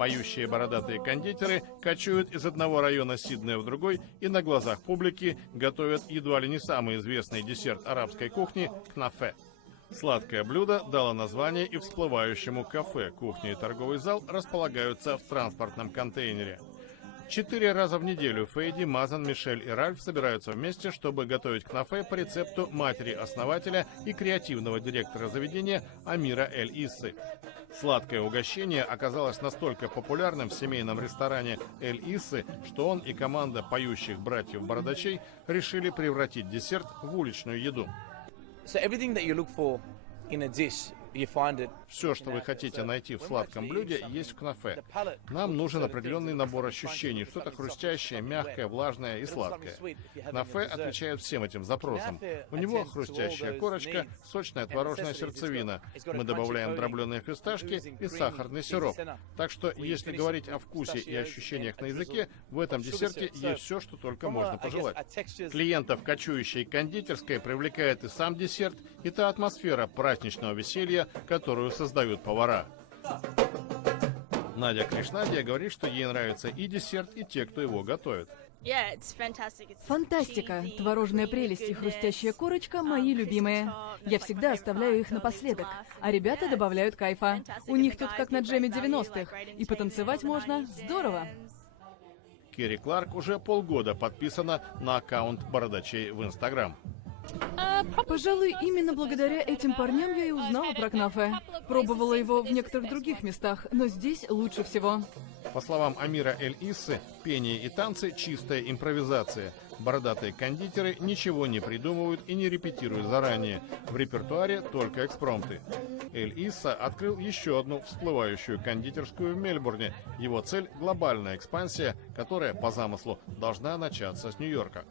Поющие бородатые кондитеры кочуют из одного района Сиднея в другой и на глазах публики готовят едва ли не самый известный десерт арабской кухни – кнафе. Сладкое блюдо дало название и всплывающему кафе. Кухня и торговый зал располагаются в транспортном контейнере. 4 раза в неделю Фейди, Мазан, Мишель и Ральф собираются вместе, чтобы готовить кнафе по рецепту матери-основателя и креативного директора заведения Амира Эль-Иссы. Сладкое угощение оказалось настолько популярным в семейном ресторане Эль-Иссы, что он и команда поющих братьев-бородачей решили превратить десерт в уличную еду. Все, что вы хотите найти в сладком блюде, есть в кнафе. Нам нужен определенный набор ощущений, что-то хрустящее, мягкое, влажное и сладкое. Кнафе отвечает всем этим запросам. У него хрустящая корочка, сочная творожная сердцевина. Мы добавляем дробленые фисташки и сахарный сироп. Так что, если говорить о вкусе и ощущениях на языке, в этом десерте есть все, что только можно пожелать. Клиентов кочующей кондитерской привлекает и сам десерт, и та атмосфера праздничного веселья, которую создают повара. Надя Кришнадия говорит, что ей нравится и десерт, и те, кто его готовит. Фантастика! Творожная прелесть и хрустящая корочка – мои любимые. Я всегда оставляю их напоследок, а ребята добавляют кайфа. У них тут как на джеме 90-х, и потанцевать можно здорово. Керри Кларк уже полгода подписана на аккаунт бородачей в Инстаграм. Пожалуй, именно благодаря этим парням я и узнала про кнафе. Пробовала его в некоторых других местах, но здесь лучше всего. По словам Амира Эль-Иссы, пение и танцы – чистая импровизация. Бородатые кондитеры ничего не придумывают и не репетируют заранее. В репертуаре только экспромты. Эль-Исса открыл еще одну всплывающую кондитерскую в Мельбурне. Его цель – глобальная экспансия, которая, по замыслу, должна начаться с Нью-Йорка.